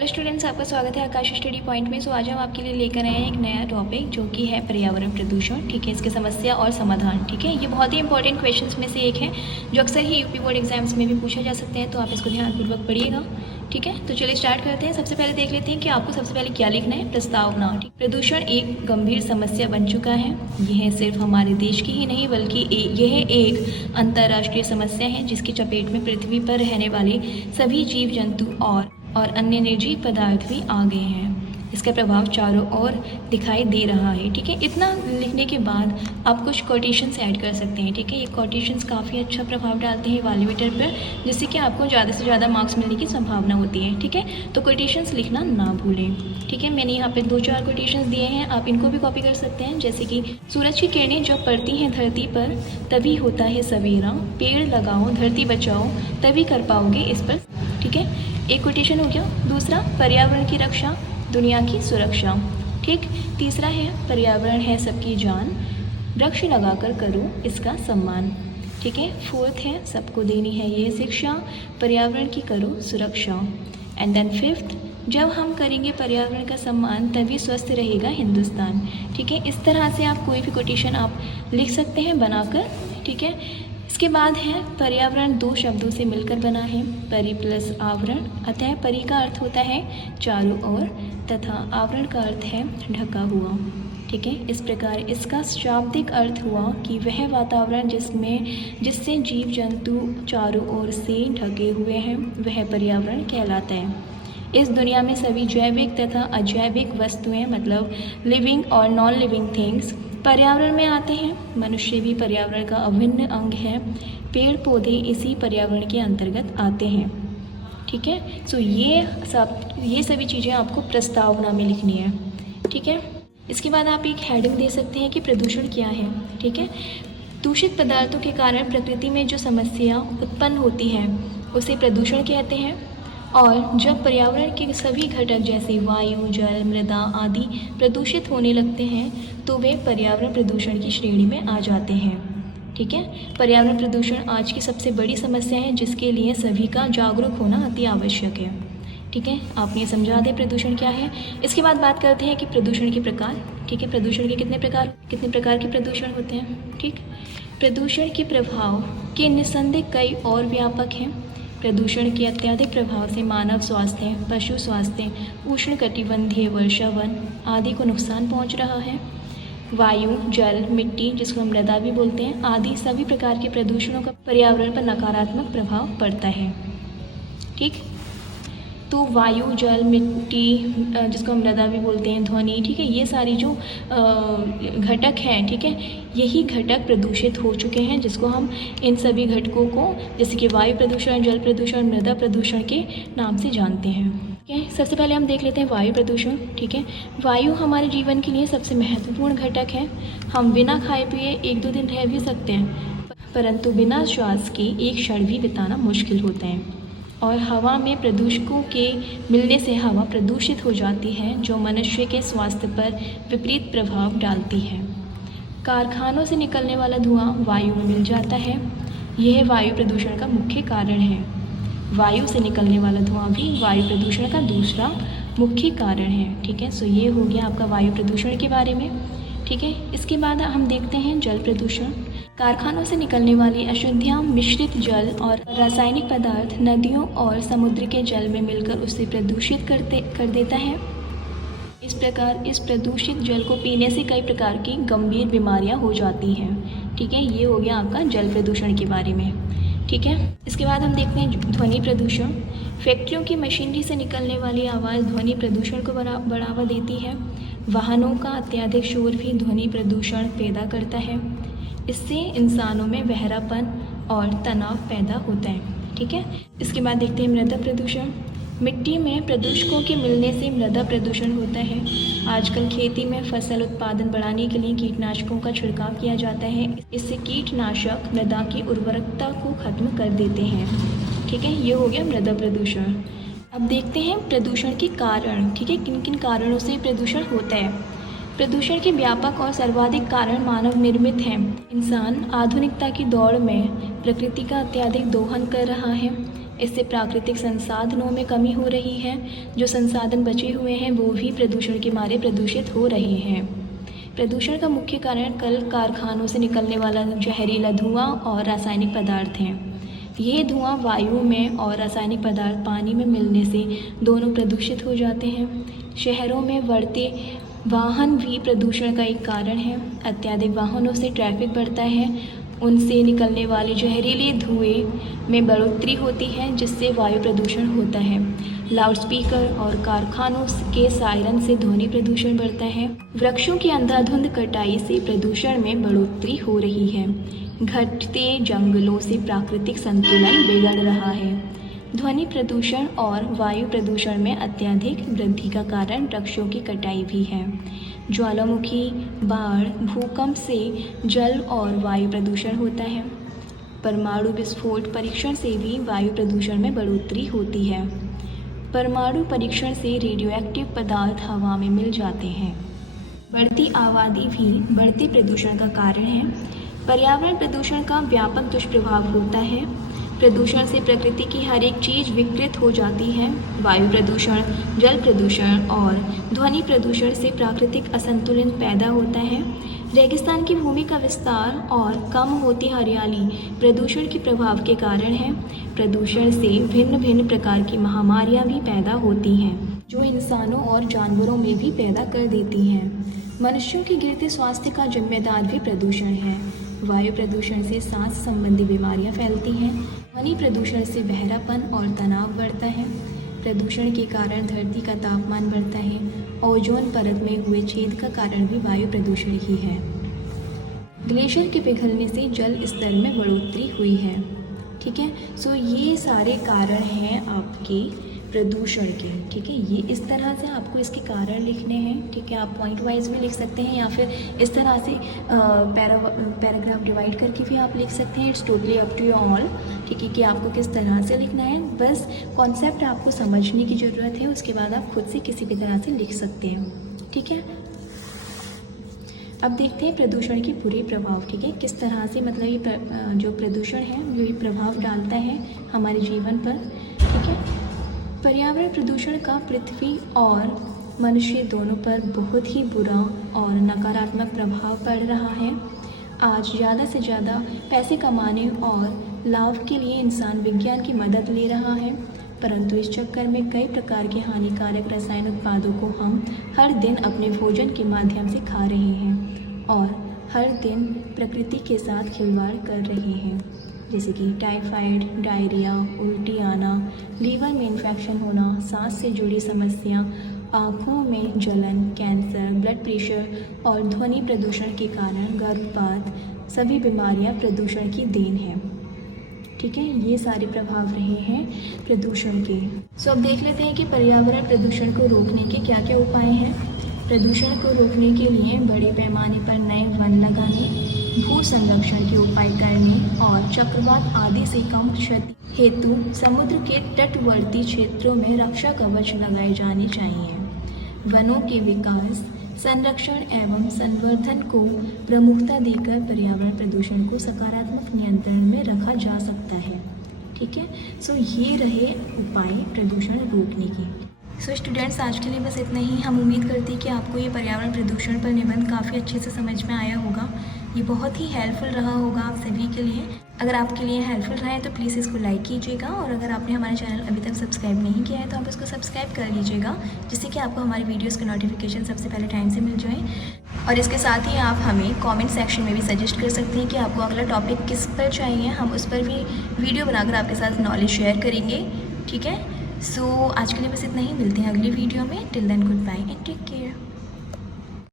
Hello students, आपका स्वागत है आकाश स्टडी पॉइंट में। आज हम आपके लिए लेकर आए हैं एक नया टॉपिक जो कि है पर्यावरण प्रदूषण। ठीक है, इसकी समस्या और समाधान। ठीक है, ये बहुत ही इंपॉर्टेंट क्वेश्चंस में से एक है जो अक्सर ही यूपी बोर्ड एग्जाम्स में भी पूछा जा सकते हैं, तो आप इसको ध्यानपूर्वक पढ़िएगा। ठीक है, तो चलिए स्टार्ट करते हैं। सबसे पहले देख लेते हैं कि आपको सबसे पहले क्या लिखना है। प्रस्तावना। ठीक, प्रदूषण एक गंभीर समस्या बन चुका है। यह सिर्फ हमारे देश की ही नहीं बल्कि यह एक अंतर्राष्ट्रीय समस्या है जिसकी चपेट में पृथ्वी पर रहने वाले सभी जीव जंतु और अन्य निर्जीव पदार्थ भी आ गए हैं। इसका प्रभाव चारों ओर दिखाई दे रहा है। ठीक है, इतना लिखने के बाद आप कुछ कोटेशंस ऐड कर सकते हैं। ठीक है, ये कोटेशंस काफ़ी अच्छा प्रभाव डालते हैं इवैल्यूएटर पर, जिससे कि आपको ज़्यादा से ज़्यादा मार्क्स मिलने की संभावना होती है। ठीक है, तो कोटेशंस लिखना ना भूलें। ठीक है, मैंने यहाँ पे 2-4 कोटेशंस दिए हैं, आप इनको भी कॉपी कर सकते हैं। जैसे कि सूरज की किरणें जब पड़ती हैं धरती पर तभी होता है सवेरा, पेड़ लगाओ धरती बचाओ तभी कर पाओगे इस पर। ठीक है, एक कोटेशन हो गया। दूसरा, पर्यावरण की रक्षा दुनिया की सुरक्षा। ठीक, तीसरा है पर्यावरण है सबकी जान, वृक्ष लगाकर करो इसका सम्मान। ठीक है, फोर्थ है सबको देनी है ये शिक्षा, पर्यावरण की करो सुरक्षा। एंड देन फिफ्थ, जब हम करेंगे पर्यावरण का सम्मान तभी स्वस्थ रहेगा हिंदुस्तान। ठीक है, इस तरह से आप कोई भी कोटेशन आप लिख सकते हैं बनाकर। ठीक है, इसके बाद है पर्यावरण 2 शब्दों से मिलकर बना है, परि प्लस आवरण। अतः परि का अर्थ होता है चारों ओर तथा आवरण का अर्थ है ढका हुआ। ठीक है, इस प्रकार इसका शाब्दिक अर्थ हुआ कि वह वातावरण जिससे जीव जंतु चारों ओर से ढके हुए हैं वह पर्यावरण कहलाता है। इस दुनिया में सभी जैविक तथा अजैविक वस्तुएं मतलब लिविंग और नॉन लिविंग थिंग्स पर्यावरण में आते हैं। मनुष्य भी पर्यावरण का अभिन्न अंग है, पेड़ पौधे इसी पर्यावरण के अंतर्गत आते हैं। ठीक है, सो ये सभी चीज़ें आपको प्रस्तावना में लिखनी है। ठीक है, इसके बाद आप एक हेडिंग दे सकते हैं कि प्रदूषण क्या है। ठीक है, दूषित पदार्थों के कारण प्रकृति में जो समस्या उत्पन्न होती है उसे प्रदूषण कहते हैं। और जब पर्यावरण के सभी घटक जैसे वायु, जल, मृदा आदि प्रदूषित होने लगते हैं तो वे पर्यावरण प्रदूषण की श्रेणी में आ जाते हैं। ठीक है, पर्यावरण प्रदूषण आज की सबसे बड़ी समस्या है जिसके लिए सभी का जागरूक होना अति आवश्यक है। ठीक है, आप ये समझा दें प्रदूषण क्या है। इसके बाद बात करते हैं कि प्रदूषण के प्रकार। ठीक है, प्रदूषण के कितने प्रकार के प्रदूषण होते हैं। ठीक, प्रदूषण के प्रभाव के निस्संदेह कई और व्यापक हैं। प्रदूषण के अत्यधिक प्रभाव से मानव स्वास्थ्य, पशु स्वास्थ्य, उष्णकटिबंधीय वर्षावन आदि को नुकसान पहुंच रहा है। वायु, जल, मिट्टी जिसको हम मृदा भी बोलते हैं आदि सभी प्रकार के प्रदूषणों का पर्यावरण पर नकारात्मक प्रभाव पड़ता है। ठीक, तो वायु, जल, मिट्टी जिसको हम मृदा भी बोलते हैं, ध्वनि, ठीक है, ये सारी जो घटक हैं, ठीक है, यही घटक प्रदूषित हो चुके हैं जिसको हम इन सभी घटकों को जैसे कि वायु प्रदूषण, जल प्रदूषण, मृदा प्रदूषण के नाम से जानते हैं। ठीक है, सबसे पहले हम देख लेते हैं वायु प्रदूषण। ठीक है, वायु हमारे जीवन के लिए सबसे महत्वपूर्ण घटक है। हम बिना खाए पिए 1-2 दिन रह भी सकते हैं, परंतु बिना श्वास के एक क्षण भी बिताना मुश्किल होता है। और हवा में प्रदूषकों के मिलने से हवा प्रदूषित हो जाती है जो मनुष्य के स्वास्थ्य पर विपरीत प्रभाव डालती है। कारखानों से निकलने वाला धुआं वायु में मिल जाता है, यह वायु प्रदूषण का मुख्य कारण है। वायु से निकलने वाला धुआं भी वायु प्रदूषण का दूसरा मुख्य कारण है। ठीक है, सो ये हो गया आपका वायु प्रदूषण के बारे में। ठीक है, इसके बाद हम देखते हैं जल प्रदूषण। कारखानों से निकलने वाली अशुद्धियाँ मिश्रित जल और रासायनिक पदार्थ नदियों और समुद्र के जल में मिलकर उसे प्रदूषित कर देता है। इस प्रकार इस प्रदूषित जल को पीने से कई प्रकार की गंभीर बीमारियां हो जाती हैं। ठीक है, ये हो गया आपका जल प्रदूषण के बारे में। ठीक है, इसके बाद हम देखते हैं ध्वनि प्रदूषण। फैक्ट्रियों की मशीनरी से निकलने वाली आवाज़ ध्वनि प्रदूषण को बढ़ावा देती है। वाहनों का अत्यधिक शोर भी ध्वनि प्रदूषण पैदा करता है। इससे इंसानों में बहरापन और तनाव पैदा होता है। ठीक है, इसके बाद देखते हैं मृदा प्रदूषण। मिट्टी में प्रदूषकों के मिलने से मृदा प्रदूषण होता है। आजकल खेती में फसल उत्पादन बढ़ाने के लिए कीटनाशकों का छिड़काव किया जाता है। इससे कीटनाशक मृदा की उर्वरकता को खत्म कर देते हैं। ठीक है, ये हो गया मृदा प्रदूषण। अब देखते हैं प्रदूषण के कारण। ठीक है, किन किन कारणों से प्रदूषण होता है। प्रदूषण के व्यापक और सर्वाधिक कारण मानव निर्मित हैं। इंसान आधुनिकता की दौड़ में प्रकृति का अत्यधिक दोहन कर रहा है। इससे प्राकृतिक संसाधनों में कमी हो रही है। जो संसाधन बचे हुए हैं वो भी प्रदूषण के मारे प्रदूषित हो रहे हैं। प्रदूषण का मुख्य कारण कल कारखानों से निकलने वाला जहरीला धुआं और रासायनिक पदार्थ हैं। ये धुआं वायु में और रासायनिक पदार्थ पानी में मिलने से दोनों प्रदूषित हो जाते हैं। शहरों में बढ़ते वाहन भी प्रदूषण का एक कारण है। अत्यधिक वाहनों से ट्रैफिक बढ़ता है, उनसे निकलने वाले जहरीले धुएं में बढ़ोतरी होती है, जिससे वायु प्रदूषण होता है। लाउडस्पीकर और कारखानों के सायरन से ध्वनि प्रदूषण बढ़ता है। वृक्षों की अंधाधुंध कटाई से प्रदूषण में बढ़ोतरी हो रही है। घटते जंगलों से प्राकृतिक संतुलन बिगड़ रहा है। ध्वनि प्रदूषण और वायु प्रदूषण में अत्यधिक वृद्धि का कारण वृक्षों की कटाई भी है। ज्वालामुखी, बाढ़, भूकंप से जल और वायु प्रदूषण होता है। परमाणु विस्फोट परीक्षण से भी वायु प्रदूषण में बढ़ोतरी होती है। परमाणु परीक्षण से रेडियोएक्टिव पदार्थ हवा में मिल जाते हैं। बढ़ती आबादी भी बढ़ते प्रदूषण का कारण है। पर्यावरण प्रदूषण का व्यापक दुष्प्रभाव होता है। प्रदूषण से प्रकृति की हर एक चीज़ विकृत हो जाती है। वायु प्रदूषण, जल प्रदूषण और ध्वनि प्रदूषण से प्राकृतिक असंतुलन पैदा होता है। रेगिस्तान की भूमि का विस्तार और कम होती हरियाली प्रदूषण के प्रभाव के कारण है। प्रदूषण से भिन्न भिन्न प्रकार की महामारियां भी पैदा होती हैं, जो इंसानों और जानवरों में भी पैदा कर देती हैं। मनुष्यों के गिरते स्वास्थ्य का जिम्मेदार भी प्रदूषण है। वायु प्रदूषण से सांस संबंधी बीमारियां फैलती हैं। ध्वनि प्रदूषण से बहरापन और तनाव बढ़ता है। प्रदूषण के कारण धरती का तापमान बढ़ता है। ओजोन परत में हुए छेद का कारण भी वायु प्रदूषण ही है। ग्लेशियर के पिघलने से जल स्तर में बढ़ोतरी हुई है। ठीक है, सो ये सारे कारण हैं आपके प्रदूषण के। ठीक है, ये इस तरह से आपको इसके कारण लिखने हैं। ठीक है, आप पॉइंट वाइज भी लिख सकते हैं या फिर इस तरह से पैराग्राफ डिवाइड करके भी आप लिख सकते हैं। It's totally up to your all. ठीक है, कि आपको किस तरह से लिखना है, बस कॉन्सेप्ट आपको समझने की ज़रूरत है। उसके बाद आप खुद से किसी भी तरह से लिख सकते हो। ठीक है, अब देखते हैं प्रदूषण के बुरे प्रभाव। ठीक है, किस तरह से मतलब ये जो प्रदूषण है जो ये प्रभाव डालता है हमारे जीवन पर। ठीक है, पर्यावरण प्रदूषण का पृथ्वी और मनुष्य दोनों पर बहुत ही बुरा और नकारात्मक प्रभाव पड़ रहा है। आज ज़्यादा से ज़्यादा पैसे कमाने और लाभ के लिए इंसान विज्ञान की मदद ले रहा है, परंतु इस चक्कर में कई प्रकार के हानिकारक रसायन उत्पादों को हम हर दिन अपने भोजन के माध्यम से खा रहे हैं और हर दिन प्रकृति के साथ खिलवाड़ कर रहे हैं, जैसे कि टाइफाइड, डायरिया, उल्टी आना, लीवर में इन्फेक्शन होना, सांस से जुड़ी समस्या, आँखों में जलन, कैंसर, ब्लड प्रेशर और ध्वनि प्रदूषण के कारण गर्भपात, सभी बीमारियां प्रदूषण की देन है। ठीक है, ये सारे प्रभाव रहे हैं प्रदूषण के। सो अब देख लेते हैं कि पर्यावरण प्रदूषण को रोकने के क्या क्या उपाय हैं। प्रदूषण को रोकने के लिए बड़े पैमाने पर नए वन लगाने, भू संरक्षण के उपाय करने और चक्रवात आदि से कम क्षति हेतु समुद्र के तटवर्ती क्षेत्रों में रक्षा कवच लगाए जाने चाहिए। वनों के विकास, संरक्षण एवं संवर्धन को प्रमुखता देकर पर्यावरण प्रदूषण को सकारात्मक नियंत्रण में रखा जा सकता है। ठीक है, सो ये रहे उपाय प्रदूषण रोकने के। सो स्टूडेंट्स, आज के लिए बस इतना ही। हम उम्मीद करते हैं कि आपको ये पर्यावरण प्रदूषण पर निबंध काफ़ी अच्छे से समझ में आया होगा। ये बहुत ही हेल्पफुल रहा होगा आप सभी के लिए। अगर आपके लिए हेल्पफुल रहा है तो प्लीज़ इसको लाइक कीजिएगा, और अगर आपने हमारे चैनल अभी तक सब्सक्राइब नहीं किया है तो आप इसको सब्सक्राइब कर लीजिएगा, जिससे कि आपको हमारी वीडियोज़ के नोटिफिकेशन सबसे पहले टाइम से मिल जाए। और इसके साथ ही आप हमें कमेंट सेक्शन में भी सजेस्ट कर सकते हैं कि आपको अगला टॉपिक किस पर चाहिए। हम उस पर भी वीडियो बनाकर आपके साथ नॉलेज शेयर करेंगे। ठीक है, सो आज के लिए बस इतना ही। मिलते हैं अगली वीडियो में। Till then good bye and take care.